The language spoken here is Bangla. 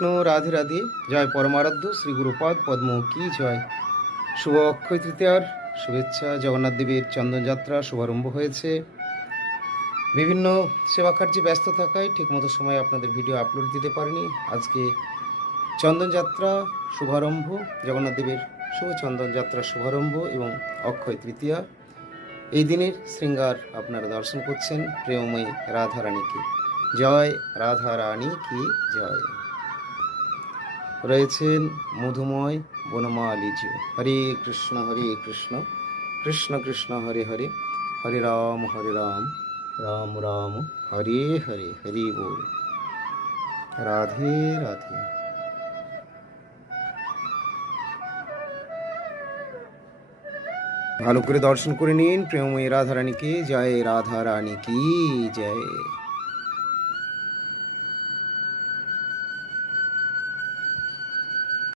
কৃষ্ণ, রাধে রাধে। জয় পরমারাধ্য শ্রী গুরুপাদ পদ্ম কি জয়। শুভ অক্ষয় তৃতীয়ার শুভেচ্ছা। জগন্নাথ দেবের চন্দনযাত্রা শুভারম্ভ হয়েছে। বিভিন্ন সেবা কার্যে ব্যস্ত থাকায় ঠিকমতো সময়ে আপনাদের ভিডিও আপলোড দিতে পারিনি। আজকে চন্দনযাত্রা শুভারম্ভ, জগন্নাথ দেবের শুভ চন্দনযাত্রা শুভারম্ভ এবং অক্ষয় তৃতীয়া। এই দিনের শৃঙ্গার আপনারা দর্শন করছেন প্রেমময়ী রাধারানীকে। জয় রাধা রানী কি জয়। রয়েছেন মধুময় বনমালীজিও। হরে কৃষ্ণ কৃষ্ণ কৃষ্ণ হরে হরে, হরে রাম রাম রাম হরে হরে, হরি বল। রাধে রাধে। ভালো করে দর্শন করে নিন প্রেমময়ী রাধারানীকে। জয় রাধা রানী কি জয়।